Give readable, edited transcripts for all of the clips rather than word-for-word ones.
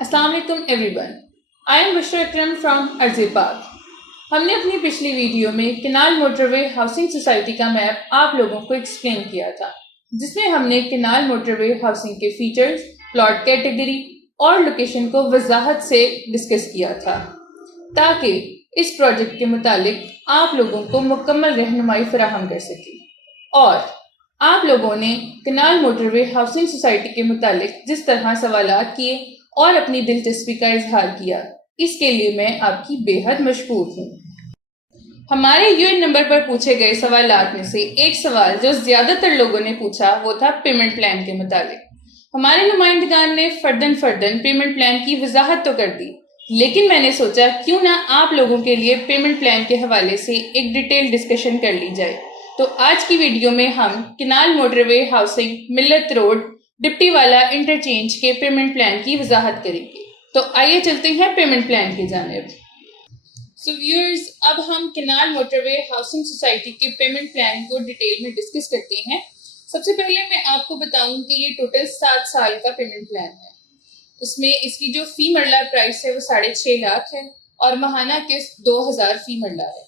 السلام علیکم every one, I am Bushra Akram from ارض پاک۔ ہم نے اپنی پچھلی ویڈیو میں کنال موٹر وے ہاؤسنگ سوسائٹی کا میپ آپ لوگوں کو ایکسپلین کیا تھا، جس میں ہم نے کنال موٹر وے ہاؤسنگ کے فیچرز، پلاٹ کیٹیگری اور لوکیشن کو وضاحت سے ڈسکس کیا تھا تاکہ اس پروجیکٹ کے متعلق آپ لوگوں کو مکمل رہنمائی فراہم کر سکے، اور آپ لوگوں نے کنال موٹر وے ہاؤسنگ سوسائٹی کے متعلق جس طرح سوالات کیے اور اپنی دلچسپی کا اظہار کیا، اس کے لیے میں آپ کی بے حد مشکور ہوں۔ ہمارے UN نمبر پر پوچھے گئے سوالات میں سے ایک سوال جو زیادہ تر لوگوں نے پوچھا وہ تھا پیمنٹ پلان کے متعلق۔ ہمارے نمائندگان نے فرداً پیمنٹ پلان کی وضاحت تو کر دی، لیکن میں نے سوچا کیوں نہ آپ لوگوں کے لیے پیمنٹ پلان کے حوالے سے ایک ڈیٹیل ڈسکشن کر لی جائے۔ تو آج کی ویڈیو میں ہم کنال موٹر وے ہاؤسنگ ملت روڈ ڈپٹی والا انٹرچینج کے پیمنٹ پلان کی وضاحت کریں گے۔ تو آئیے چلتے ہیں پیمنٹ پلان کی جانب۔ سو ویورز، اب ہم کنال موٹر وے ہاؤسنگ سوسائٹی کے پیمنٹ پلان کو ڈیٹیل میں ڈسکس کرتے ہیں۔ سب سے پہلے میں آپ کو بتاؤں کہ یہ ٹوٹل 7 سال کا پیمنٹ پلان ہے۔ اس میں اس کی جو فی مرلہ پرائس ہے وہ 6.5 لاکھ ہے اور ماہانہ قسط 2000 فی مرلہ ہے۔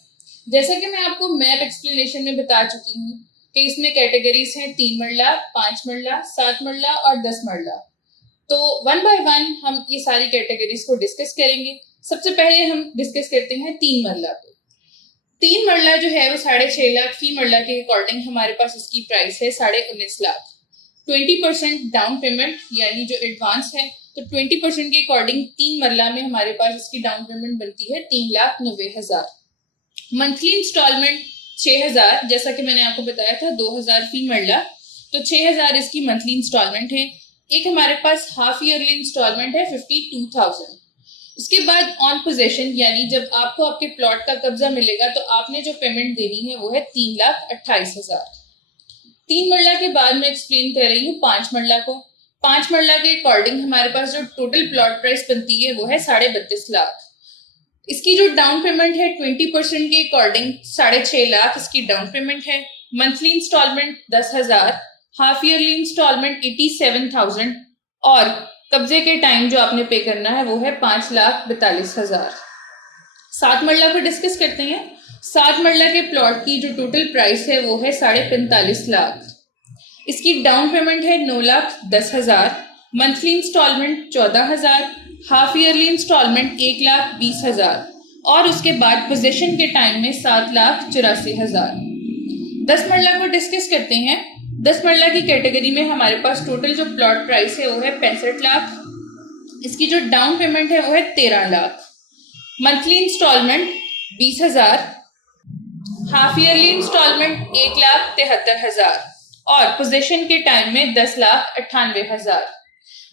جیسا کہ میں آپ کو میپ ایکسپلینیشن میں بتا چکی ہوں کہ اس میں کیٹیگریز ہیں 3 مرلہ، 5 مرلہ، 7 مرلہ اور 10 مرلہ۔ تو ون بائی ون ہم یہ ساری کیٹیگریز کو ڈسکس کریں گے۔ سب سے پہلے ہم ڈسکس کرتے ہیں 3 مرلہ کو۔ 3 مرلہ جو ہے وہ 6.5 لاکھ فی مرلہ کے اکارڈنگ ہمارے پاس اس کی پرائس ہے 19.5 لاکھ۔ 20% ڈاؤن پیمنٹ یعنی جو ایڈوانس ہے، تو 20% کے اکارڈنگ 3 مرلہ میں ہمارے پاس اس کی ڈاؤن پیمنٹ بنتی ہے 3,90,000۔ منتھلی انسٹالمنٹ 6,000، جیسا کہ میں نے آپ کو بتایا تھا 2000 فی مرلہ، تو 6,000 اس کی منتھلی انسٹالمنٹ ہے۔ ایک ہمارے پاس ہاف ایئرلی انسٹالمنٹ ہے 52,000۔ اس کے بعد آن پوزیشن یعنی جب آپ کو آپ کے پلاٹ کا قبضہ ملے گا تو آپ نے جو پیمنٹ دینی ہے وہ ہے 3,28,000۔ 3 مرلہ کے بعد میں ایکسپلین کر رہی ہوں 5 مرلہ کو۔ 5 مرلہ کے اکارڈنگ ہمارے پاس جو ٹوٹل پلاٹ پرائس بنتی ہے وہ ہے 32.5 لاکھ۔ اس کی جو ڈاؤن پیمنٹ ہے 20% کے اکارڈنگ 6.5 لاکھ اس کی ڈاؤن پیمنٹ ہے۔ Monthly instalment 10,000، half yearly instalment 87,000 اور قبضے کے ٹائم جو آپ نے پے کرنا ہے وہ ہے 5,42,000۔ 7 مرلہ کو ڈسکس کرتے ہیں۔ 7 مرلہ کے پلاٹ کی جو ٹوٹل پرائس ہے وہ ہے 45.5 لاکھ۔ اس کی ڈاؤن پیمنٹ ہے 9,10,000، monthly instalment 14,000، half yearly instalment 1,20,000 اور اس کے بعد پوزیشن کے ٹائم میں 7,84,000۔ 10 مرلہ کو ڈسکس کرتے ہیں۔ 10 مرلہ کی کیٹیگری میں ہمارے پاس ٹوٹل جو پلاٹ پرائس ہے وہ ہے 65 لاکھ۔ اس کی جو ڈاؤن پیمنٹ ہے وہ ہے 13 lakh, monthly instalment 20,000، half yearly instalment 1,73,000 اور پوزیشن کے ٹائم میں 10,98,000۔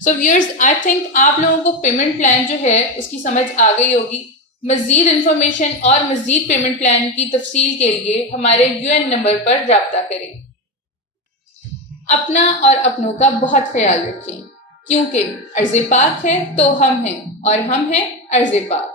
سو ویورز، آئی تھنک آپ لوگوں کو پیمنٹ پلان جو ہے اس کی سمجھ آ گئی ہوگی۔ مزید انفارمیشن اور مزید پیمنٹ پلان کی تفصیل کے لیے ہمارے UN نمبر پر رابطہ کریں۔ اپنا اور اپنوں کا بہت خیال رکھیں، کیونکہ ارض پاک ہے تو ہم ہیں اور ہم ہیں ارض پاک۔